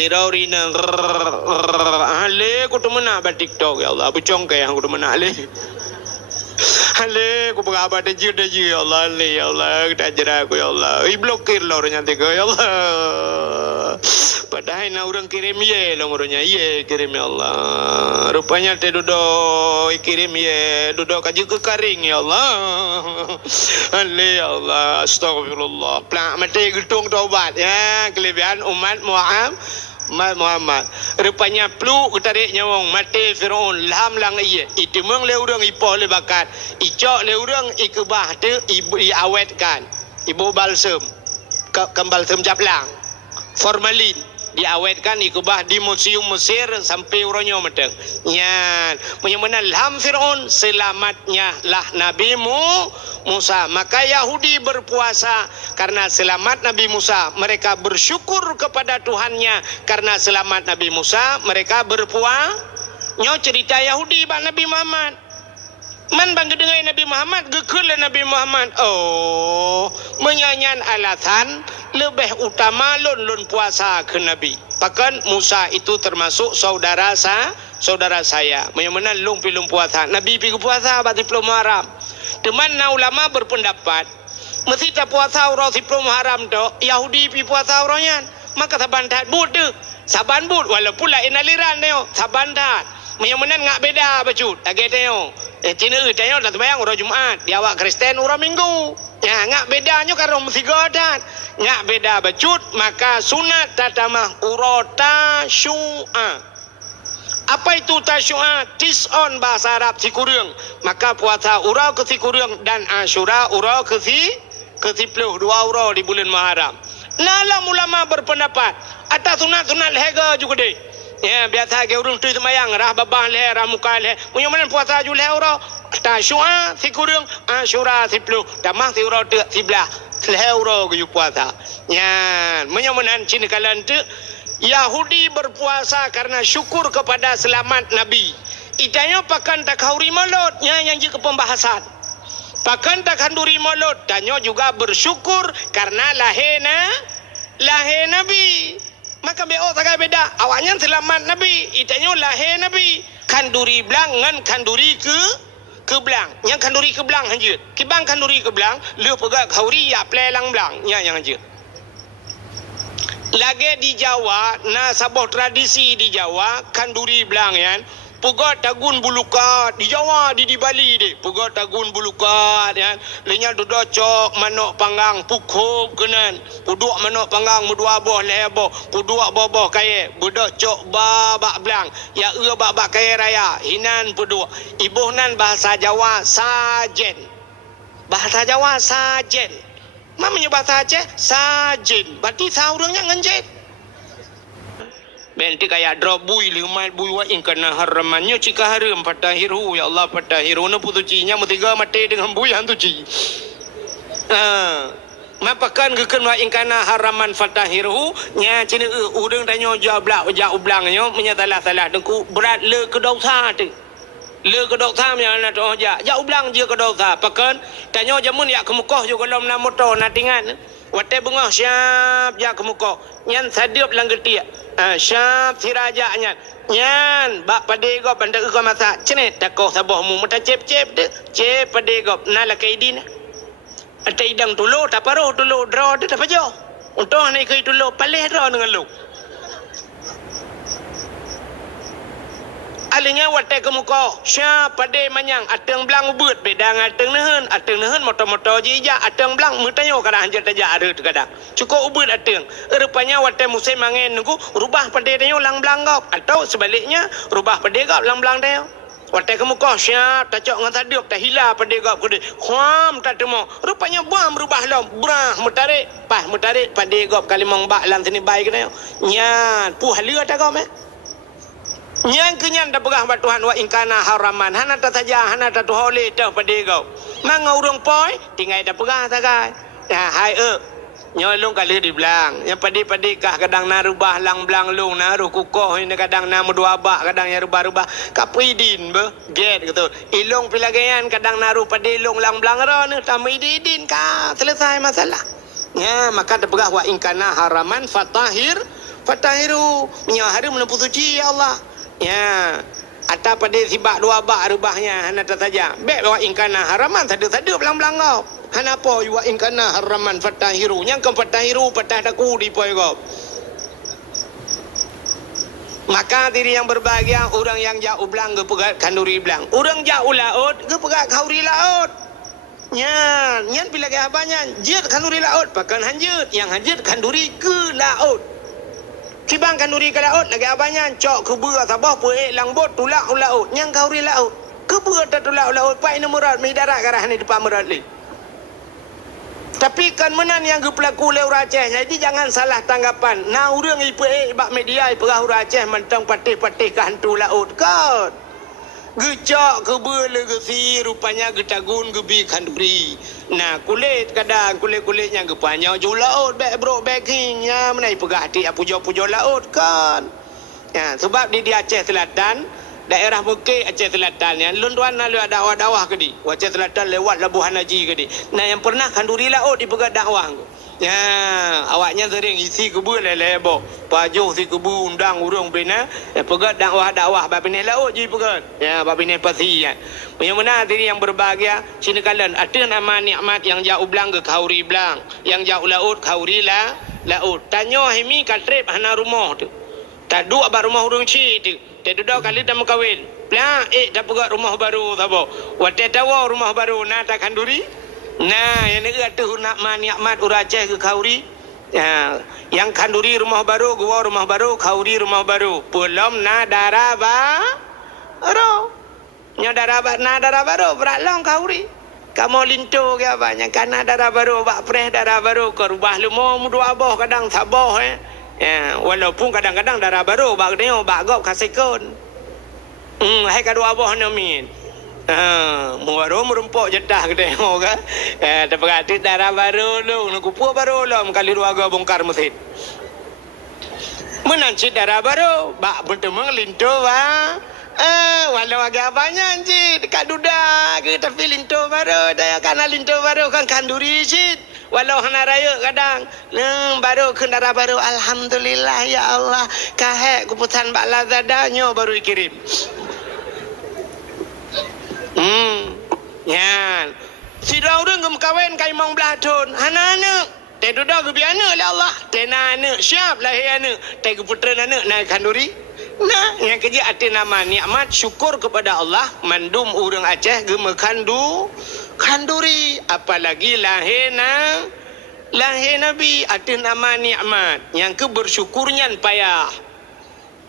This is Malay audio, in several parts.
Tirorina ale ku tu mana ba TikTok ya Allah bucong ke yang ku tu mana ale ale ku berapa deju ya Allah ale ya Allah kita jera ku ya Allah blokir lo orangnya tiga ya Allah padahal na orang kirim ye lo orangnya ye kirim ya Allah rupanya te duduk kirim ye duduk kaji ke karing ya Allah ale ya Allah astagfirullah plak mati gedung taubat ya kelebihan umat Muhammad rupanya pluk ketarik nyawang mati Firaun lam lang iya itu meng le urang ipoh le bakat icok le urang ikebah tu ibu diawetkan ibu balsem balsem japlang formalin diawetkan ikebah di museum Mesir sampai uronyo meteng nyan menyemana lam Firaun selamatnya lah Nabi Musa. Maka Yahudi berpuasa karena selamat Nabi Musa. Mereka bersyukur kepada Tuhannya karena selamat Nabi Musa. Mereka berpuasa. Nyo cerita Yahudi bang Nabi Muhammad. Man bang dengar Nabi Muhammad, gekul Nabi Muhammad. Oh, menyanyian alasan lebih utama lon puasa ke Nabi. Bahkan Musa itu termasuk saudara saya. Menyamana lung pilum puasa. Nabi pergi puasa bagi pelum haram. Teman ulama berpendapat mesti tak puasa orang si pelum haram tu Yahudi pergi puasa orangnya. Maka sabantat but tu. Saban but walaupun lah inaliran tu. Sabantat. Menyamana ngak beda bacut. Agak tengok. Cina tengok tak sembahyang orang Jumaat. Dia awak Kristen orang Minggu. Ya, ngak bedanya kalau mesti godat. Ngak beda bacut maka sunat tatamah urota syu'a. Apa itu tasyu'a? Tis'on bahasa Arab sikurang. Maka puasa urau ke sikurang dan Asyura urau ke sipuluh 2 urau di bulan Muharram. Nalam ulama berpendapat atas sunat-sunat hega juga deh. Ya biasa ke urang tu semayang rah babah leh rah muka leh. Punya mana puasa ju leh urau? Tasyu'a sikurang Asyura sipuluh tamah si urau tu sebelah. Leh urau ke puasa. Ya menyamanan Cina kalan tu Yahudi berpuasa karena syukur kepada selamat Nabi. Itanya pakan tak hauri malut yang juga pembahasan. Pakan tak handuri malut tanya juga bersyukur karena lahir Nabi. Maka beo tak beda. Awaknya selamat Nabi, itanya lahir Nabi. Kanduri belang ngan kanduri ke belang. Yang kanduri ke belang hanja. Kibang kanduri ke belang, lu pegak hauri ya plelang belang. Yang hanja. Lagi di Jawa, na sabuh tradisi di Jawa, kanduri belang yan, pugat tagun bulukat di Jawa di Bali deh, pugat tagun bulukat yan, lenyal duduk cok manok panggang pukul kenan, puduk manok panggang mudua boh lebo, puduk boboh kaya, budok cok babak belang, ya babak kaya raya, hinan puduk, ibuhnan bahasa Jawa sajen, bahasa Jawa sajen. Mamanya bahasa Aceh sajin. Berarti saurangnya ngenjet. Benti kayak drop bui limat bui wa ingkana haramannya cika haram patahiru ya Allah patahiru na putu cinya mutiga mate dengan bui hantu ci. Mapakan geken wa ingkana haraman fatahiru nya cina udang tanyo jabla ja ublangnya menyatalah salah dengku berat le ke dosa tu. Le kedok tham yang nak toh ja ublang je kedok tha pakan tanyo jamun ya kemukoh jo kolom na motor na tingan wate bengah siap ya kemukoh nyan sadiop lang getia siap siraja nyan bak pade go pandai ko masa cenet takoh saboh mu mata cep-cep de cep pade go na la kaidin ate idang tulo taparo tulo draw de tapajo untung ni kai tulo paleh draw dengan lu alinya wate kemuka sya pade manyang ateng belang ubut bedang ateng nehen motor-motor jija ateng belang mutanyo kadang hanjat aja ada kadang cukup ubut ateng rupanya wate musim mangen nunggu rubah pade tanyo lang belang gop atau sebaliknya rubah pade gop lang belang tanyo wate kemuka sya tacok ngan tadiok tak hila pade gop kode kham tak temo rupanya bam rubah lom brah mutarik pade gop kalimong bak lang sini baik tanyo nyan puh halia tak gop Yang kenyan dah pegah buat Tuhan wa ingkana haraman hana tak saja hana tak tuhole dah pada kau mangau urang poi tinggal dah pegah tak kai ya hai nyolong kali di belang yang padi-padi kah kadang na rubah lang belang lung na ru kukoh ini kadang na mudua bak kadang ya rubah-rubah kapidin be get gitu ilong pilagayan kadang na ru padi lung lang belang ro ni tamidin ka selesai masalah ya maka dah pegah wa ingkana haraman Fatahiru menyaharu menempuh suci ya Allah. Ya. Atau pada sibak dua bak rubahnya hana saja. Baik bawa ingkana haraman tadi belang-belang kau. Hana apa wa ingkana haraman fatahiru. Yang ke fatahiru patah daku di poy kau. Maka diri yang berbahagia orang yang jauh belang ke pegat kanduri belang. Orang jauh laut ke pegat kauri laut. Nyan bila ke abanya jut kanduri laut pakan hanjut yang hanjut kanduri ke laut. Kibang kanduri ke laut lagi abanya cok ke bua sabah puek langbot tulak laut yang kauri laut. Ke bua tulak laut pai nomor midarat garah ni depan merat li. Tapi kan menan yang berlaku oleh orang Aceh. Jadi jangan salah tanggapan. Nah orang ipe bak media perah orang Aceh mentang patih-patih ke hantu laut kan. Gecak ke bela ke si rupanya getagun ke bi kanduri. Nah kulit kadang kulit-kulitnya ke panjang jo laut back bro backingnya menai pegah hati pujo-pujo laut kan. Ya sebab di Aceh Selatan daerah Bukit Aceh Selatan yang lunduan lalu ada dakwah ke di Aceh Selatan lewat Labuhan Haji ke di. Nah yang pernah kanduri laut di pegat dakwah tu. Ya awaknya sering isi kubu lelebo pajuh si kubu undang urung bina pegat dakwah babine laut je pegat. Ya babine pasi ya. Yang mana diri yang berbahagia sini kalian ada nama nikmat yang jauh belang ke kauri belang, yang jauh laut kauri lah laut. Tanyo hemi katrip hana rumah tu. Tak dua abang rumah urung cik tu. Tak duduk kali dah mengkawin. Pelan, dah pegat rumah baru, sabo. Waktu tawa rumah baru, nak tak kanduri. Nah, yang ni kata nikmat orang Aceh ke kauri. Ya, yang kanduri rumah baru, gua rumah baru, kauri rumah baru. Belum nak darah baru. Nya darah baru, berat long kauri. Kamu lintu ke apa? Yang kana darah baru, bak preh darah baru. Ke rubah lemah, mudu abah kadang sabah Ya, walaupun kadang-kadang darah baru bak tengok bak gop kasikun. Hai kadua abah namin. Muaro merempok jetah ke tengok kan. Terperhati darah baru lu, nak kupu baru lu kali dua go bongkar masjid. Menancit darah baru, bak bertemu lintu ba. Walau agak banyak je dekat duda ke tapi lintu baru daya kana lintu baru kan kanduri sit. Walau hana raya kadang baru kendara baru alhamdulillah ya Allah kahek keputusan bak Lazadanya baru dikirim. Ya. Si orang gem kawin kai mong belatun. Hana anak. Teh duda ke biana lah Allah. Teh anak siap lahir anak. Teh keputra anak naik kanduri. Nah, yang kerja arti nama nikmat syukur kepada Allah mandum orang Aceh gem kanduri apalagi lahir Nabi arti nama nikmat yang ke bersyukurnya payah.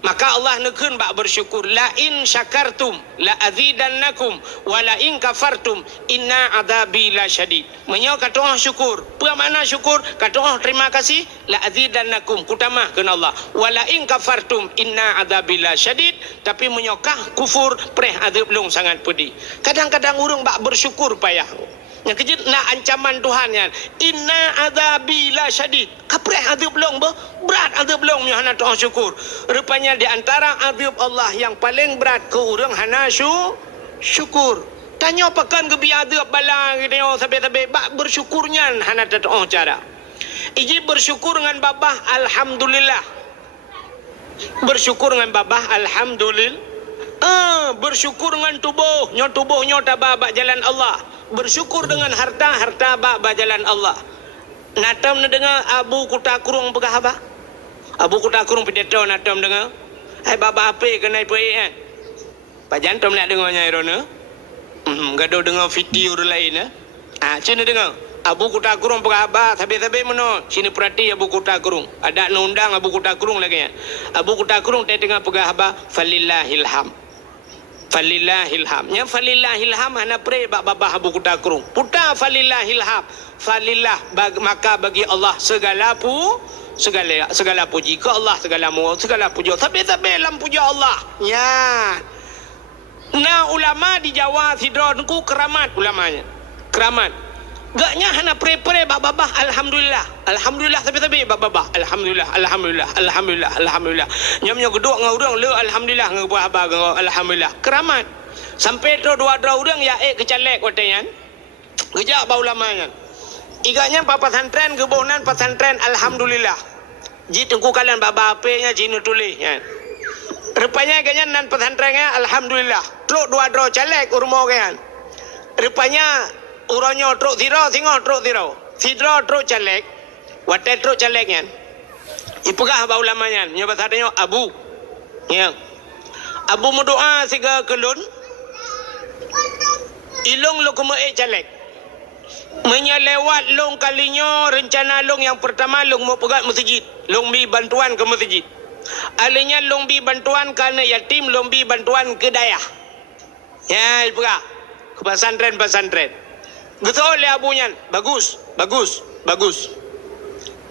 Maka Allah nekun bak bersyukur la in syakartum la azidannakum wa la in kafartum inna adzabi lasyadid. Menyo kata orang syukur. Apa makna syukur? Kata orang terima kasih la azidannakum kutamahkeun Allah. Wa la in kafartum inna adzabi lasyadid. Tapi menyokah kufur preh azab long sangat pedih. Kadang-kadang urang bak bersyukur payah. Yang kejut nak ancaman Tuhan kan. Inna adzabi lasyadid. Kapreh azab long berat azab long yang hana Tuhan syukur. Rupanya di antara azab Allah yang paling berat ke urang hana syukur. Tanya pakan ke bi azab bala gitu sampai bak bersyukurnya hana Tuhan cara. Iji bersyukur dengan babah alhamdulillah. Bersyukur dengan babah alhamdulillah. Bersyukur dengan tubuhnya tabah bak jalan Allah. Bersyukur dengan harta bak jalan Allah. Natam na dengar Abu Kuta Kurung pegah apa? Abu Kuta Kurung pidato natam dengar. Hai baba ape kenai pei kan? Pak jantom nak dengarnya irona. Gado dengar video lain cina dengar. Abu Kuta Kurung pegah apa? Sabe-sabe meno. Sini perhati Abu Kuta Kurung. Ada undang Abu Kuta Kurung lagi. Abu Kuta Kurung teh dengar pegah apa? Falillahil ham. Falillahilham. Yang falillahilham hana pre bak babah Abu Kuta Kurung. Puta falillahilham. Falillah maka bagi Allah segala puji ke Allah segala puji. Tapi lam puji Allah. Ya. Nah ulama di Jawa sidronku keramat ulamanya. Keramat. Gaknya hana pre-pre babah alhamdulillah. Alhamdulillah tapi babah alhamdulillah. Nyamnya geduk ngau urang le alhamdulillah ngau babah alhamdulillah. Keramat. Sampai tu dua urang ya kecalek watean. Gejak ba ulamanya. Iganya pesantren kebonan pesantren alhamdulillah. Ji tengku kalian baba apenya ji nu tulis kan. Rupanya ganyan nan pesantrennya alhamdulillah. Truk dua dro calek urmo kan. Rupanya uronyo truk zero singo truk zero. Sidro truk calek. Watel truk calek kan. Ipegah ba ulamanya nya bahasanya abu. Ya. Abu berdoa siga kelun. Ilong lo kuma calek. Menyelewat long kalinya rencana long yang pertama long mau pegat masjid. Long bi bantuan ke masjid. Alanya long bi bantuan kerana yatim, long bi bantuan ke dayah. Ya, ipegah. Ke pesantren. Getol le abunya. Bagus.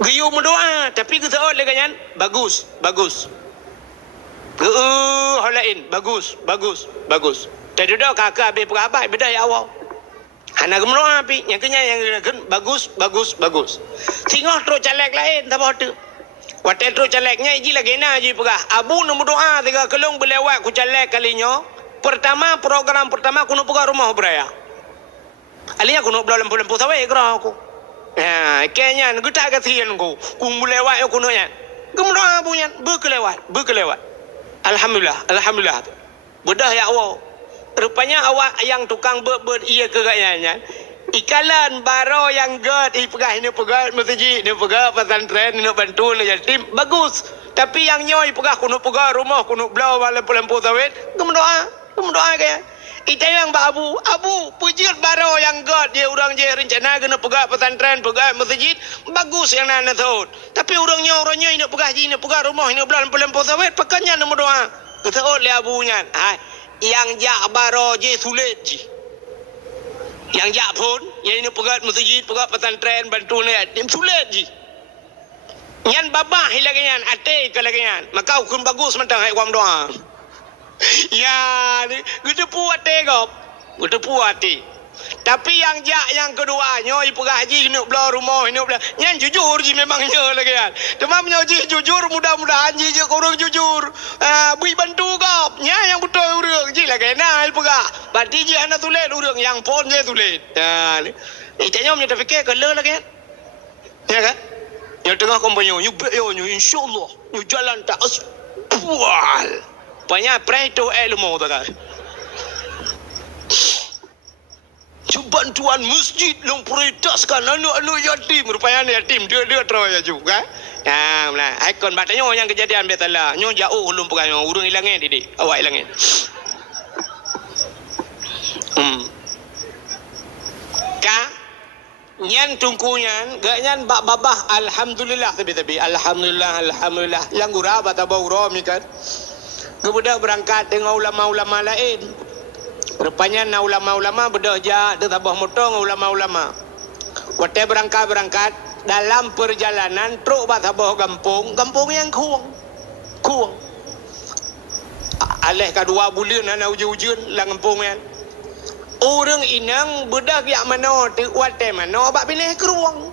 Giyu berdoa tapi getol le kanyan. Bagus. Holain bagus. Tadi dah kakak habis perabai beda ya awal. Anak gemno api yang kenya yang bagus. Tengok terus calek lain tak apa tu. Watel terus caleknya iji lagi na aji pegah. Abu nombor doa tiga kelong belewat ku calek kalinya. Program pertama kuno pegah rumah beraya. Alinya kuno belah lempu sawe gerah aku. Ya, kenya kita kasihan ku. Belewat aku kuno nya. Gemno abunya berkelewat. Alhamdulillah. Bedah ya Allah. Rupanya awak yang tukang iya kegayanya. Ikalan baro yang god ipegah ini pegah masjid, ini pegah pesantren, ini bantu ni yatim bagus. Tapi yang nyoy pegah kuno pegah rumah kuno belau lampu sawit, gemendoa kaya. Ita yang abu pujut baro yang god dia orang je rencana kena pegah pesantren, pegah masjid bagus yang nana tahu. Tapi orangnya ini pegah rumah, ini belau lampu sawit pekannya nombor doa. Ketahui le abunya. Yang jak baro je sulit je. Yang jak pun yang ini pegat masjid, pegat pesantren, bantu ni yatim sulit je. Yang babah hilagian, ate kalagian. Maka hukum bagus mentang hai wam doa. Ya, gede puat tegop. Gede puat ti. Tapi yang jak yang keduanya ibu haji hidup belah rumah hidup belah. Yang jujur je memangnya lagi kan. Cuma punya jujur mudah-mudahan je korang jujur. Bui bantu kau. Yang betul urang je lagi nah ibu gak. Berarti je anak tulis urang yang pon je tulis. Itanya punya terfikir kalau lagi kan. Ya kan? Yang tengah kau punya nyu insyaallah nyu jalan tak aspual. Banyak preto ilmu tu kan. Bantuan masjid long prioritaskan anak-anak yatim. Rupanya yatim dia terus juga. Ya, nah, ikon batanya yang kejadian betalah. Nyo jauh ulum pegang urang hilangnya didik. Awak hilangnya. Nyan tungkunyan, ganyan babah alhamdulillah tapi alhamdulillah. Yang gurah bata bauro mikan. Kemudian berangkat dengan ulama-ulama lain. Rupanya na ulama-ulama bedah ja de tabah motong ulama-ulama. Wate berangkat dalam perjalanan truk ba tabah kampung yang kuang. Aleh ka 2 bulan ana ujun lang kampung yan. Orang inang bedah yak mana tu wate mana bak pilih keruang.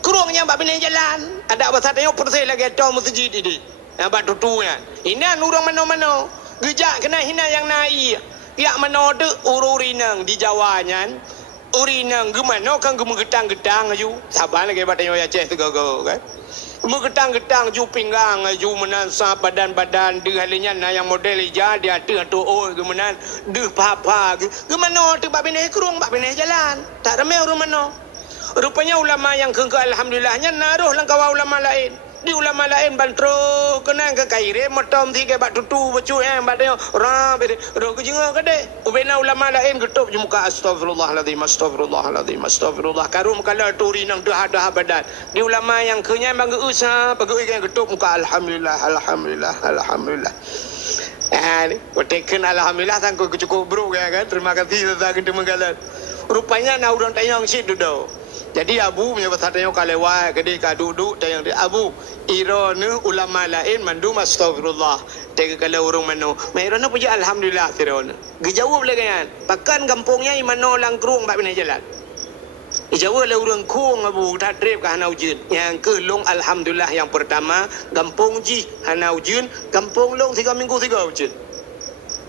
Keruangnya bak pilih jalan. Ada bahasa tengok persel lagi tau masjid ini. Nampak tutunya. Inan orang mana-mana. Gejak kena hina yang naik. Ya mana ada urinang di Jawanya. Urinang gimana kan gemetang-getang aju. Sabar lagi batanya ya ceh tu gagal kan. Gemetang-getang ju pinggang aju menansa badan-badan de halinya na yang model ija dia tu gimana de papa gimana tu bab ini kerung bab ini jalan. Tak ramai orang mana. Rupanya ulama yang kengke alhamdulillahnya naruh langkah ulama lain. Di ulama lain bantro kena ke kaire motom tiga bat tutu bacu batnya ra bede ro ke jenga kade ubena ulama lain getup je muka astagfirullahalazim karum kala turi nang dah badan di ulama yang kenya bang usah bagi yang getup muka alhamdulillah ni wataken alhamdulillah tangko cukup bro kan terima kasih tentang kita menggalan rupanya na urang tayang sit duduk. Jadi abu punya pasatnya kalewat gede ka duduk tayang dia abu irone ulama lain mandum astagfirullah tega kalau urang mano mairona puja alhamdulillah tirone gejawab lagi kan pakan kampungnya imano lang krung bak bina jalan gejawab le urang kung abu tak trip ka hanau jin yang ke long alhamdulillah yang pertama kampung ji hanau jin kampung long 3 minggu 3 jin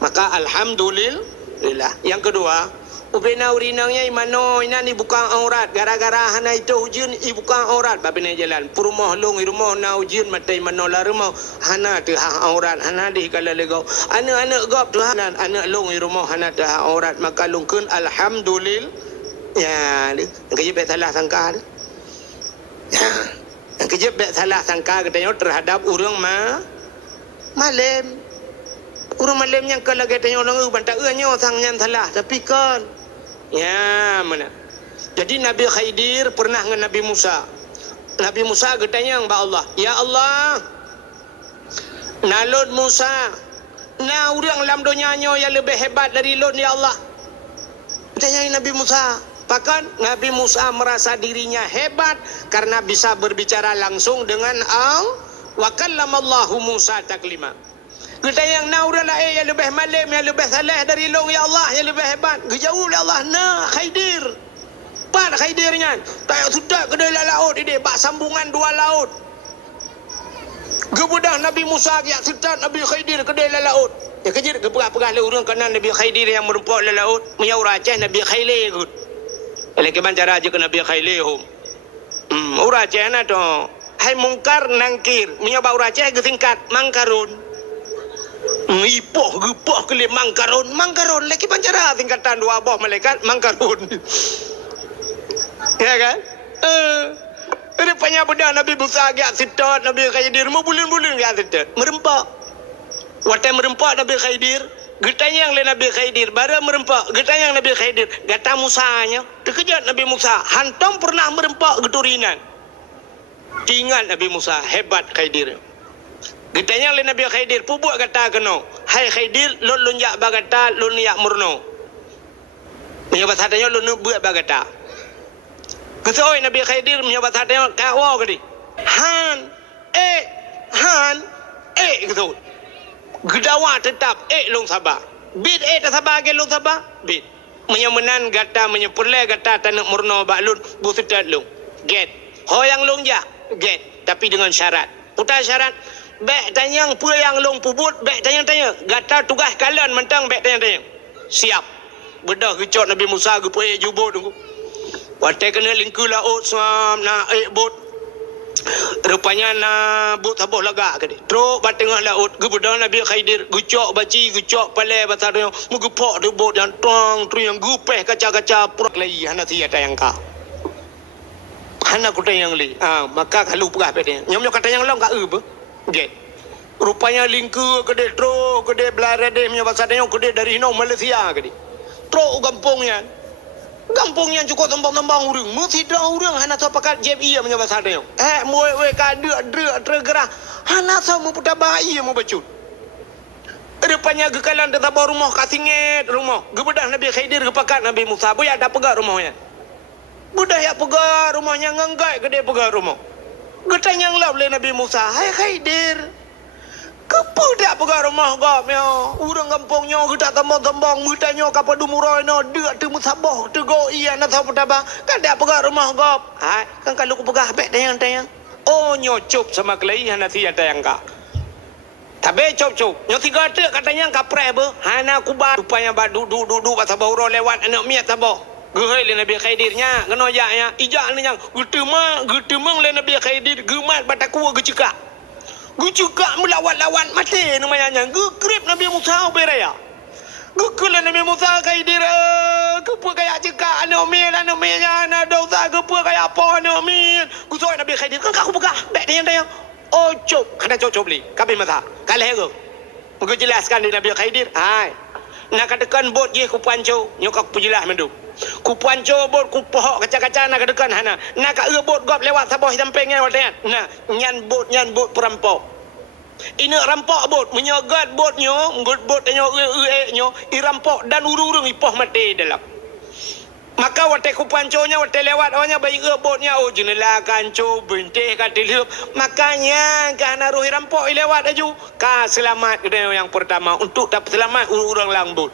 maka alhamdulillah yang kedua Upena urinangnya imano ina ni bukan aurat gara-gara hana itu ujun i bukan aurat babine jalan purmoh long rumah na ujun matai manola rumah hana tu aurat hana di kala legau anak-anak gop tu hana anak long rumah hana tu aurat maka lungkeun alhamdulillah ya ni kerja bet salah sangka ya kerja bet salah sangka katanya terhadap urang malem urang malem yang kalau katanya orang bantak nyo sang nyan salah tapi kan ya mana jadi Nabi Khidir pernah dengan Nabi Musa katanya ba Allah ya Allah nalud Musa na urang lam dunia nyo yang lebih hebat dari lud ya Allah katanya Nabi Musa bahkan Nabi Musa merasa dirinya hebat karena bisa berbicara langsung dengan Allah wa kallamallahu Musa taklima. Kita yang naura lah yang lebih malam, yang lebih saleh dari long ya Allah, yang lebih hebat. Jauh oleh Allah na Khidir. Pan Khidirnya. Tak sudah ke dalam laut ini, bak sambungan dua laut. Gebudah Nabi Musa ya sudah Nabi Khidir ke dalam laut. Ya kejir ke pegah-pegah le urang kanan Nabi Khidir yang merempak dalam laut, menyau Aceh Nabi Khilir gut. Oleh keban cara aja ke Nabi Khilir hum. Ura Aceh na to. Hai mungkar nangkir, menyau ba ura Aceh ke singkat mangkarun. Ipoh gepoh ke mangkarun lagi pancara tingkatan dua boh malaikat mangkarun ya kan rupanya budak Nabi Musa agak sitot Nabi Khidir mau bulan-bulan agak sitot merempak watai merempak Nabi Khidir getanya yang Nabi Khidir bara merempak getanya yang Nabi Khidir gata Musanya terkejut Nabi Musa hantam pernah merempak geturinan tinggal Nabi Musa hebat Khidir. Getanya oleh Nabi Khidir pubuk kata keno. Hai Khidir lon lunjak bagata lon yak murno. Menyabat hatanya lon buat bagata. Kesoi Nabi Khidir menyabat hatanya kawa gedi. Han gitu. Gedawa tetap long sabar. Bid tak sabar ke long sabar. Bid. Menyamenan gata menyepulai gata tanah murno baklun busutat long. Get. Hoyang lunjak get tapi dengan syarat. Putar syarat bek tanyang pua yang long pubut bek tanyang gata tugas kalian mentang bek tanyang siap bedah kecot Nabi Musa ke puai jubut tunggu watai kena lingku laut suam na bot rupanya na bot taboh lagak ke truk bat tengah laut ke bedah Nabi Khidir gucok baci gucok pale batar yang mugepok tu bot yang tong tu yang gupeh kaca-kaca purak lai hana sia tayang ka hana ku tayang li maka kalau pegah bek tanyang nyom kata yang long ka get. Rupanya lingku kede tro kede belarade punya bahasa dia kede dari Hino Malaysia kede. Tro kampungnya. Kampungnya cukup tembang-tembang urang. Mesti dah urang hana tahu pakat JBI punya bahasa dia. Muai ka dek tergerah. Hana tahu mu putar bayi mu bacut. Rupanya gekalan tetap rumah kasinget rumah. Gebedah Nabi Khidir kepakat Nabi Musa. Boya ada pegat rumahnya. Budah ya pegat rumahnya ngenggai gede pegat rumah. Getanya yang law oleh Nabi Musa, hai Khidir, kepa tak pegang rumah kau meo, urang kampungnya kita tembang-tembang, mutanya kapal dumurai no, dia tu musabah, tu go iya nak tahu apa, kan tak pegang rumah kau, hai, kan kalau aku pegang habis tayang, oh nyocop sama kelai hana sia tayang kau, tapi cop, nyosi gata katanya kapre ber, hana kubar, rupanya badu du pasal bauro lewat anak miat sabah. Gehai le Nabi Khidirnya kena jaknya ijak ni yang getemang le Nabi Khidir gemat bataku gecekak melawan mati namanya gekrip Nabi Musa beraya gekul Nabi Musa Khidir kepa kayak cekak anomil nya ana dosa kepa kayak apa anomil gusoi Nabi Khidir kan aku buka bek dia oh cop kada cop li kabe masa kalah ke aku jelaskan di Nabi Khidir hai nak katakan bot ye ku panco nyokak pujilah mendu ku panco bot ku pohok kaca-kaca nak katakan hana nak ka bot gop lewat sabah sampingnya watanya nah nyan bot perampok ini rampok bot menyogat botnya bot nyo nyo irampok dan urung ipoh mati dalam maka watai ku panconya watai lewat awanya bayi botnya oh jenela kanco benteh katil makanya kana roh rampok lewat aju ka selamat kedai yang pertama untuk dapat selamat urang langbut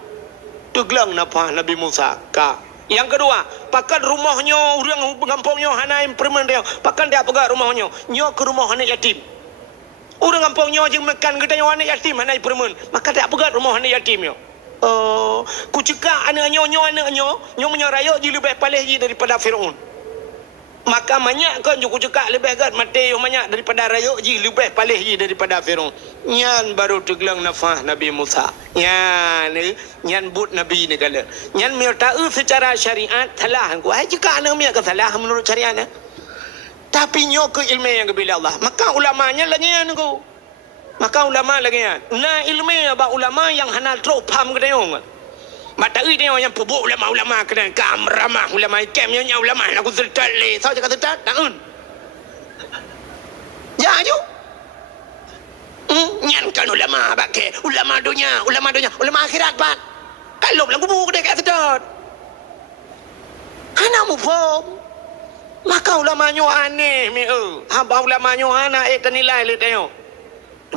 teglang napa Nabi Musa ka yang kedua pakan rumahnya urang kampungnya hana implement dia pakan dia pegang rumahnya nyo ke rumah anak yatim urang kampungnya jeung makan kedai anak yatim hana implement maka dia pegang rumah anak yatimnya Ku cakap anaknya nyo menyaraya je lebih paling je daripada Firaun. Maka banyak kan aku cakap lebih kat mati yang banyak daripada raya je lebih paling je daripada Firaun. Nyan baru teglang nafah Nabi Musa. Nyan but Nabi ni kala. Nyan tahu secara syariat salah aku. Hai cakap anak miak ke salah menurut syariat ni. Tapi nyo ke ilmu yang bila Allah. Maka ulamanya lagi yang aku. Maka ulama lagi yang. Nah ilmu apa ulama yang hanal terus paham ke dia. Matahari dia yang pubuk ulama-ulama kena ramah ulama ikem yang ulama aku sedar le. Saya cakap sedar taun. Ya ju. Nyan kan ulama pakai ulama dunia, ulama akhirat pak. Kalau lah kubur dia kat sedar. Hana mu faham. Maka ulama nyo aneh me. Haba ulama nyo hana nilai le tengok.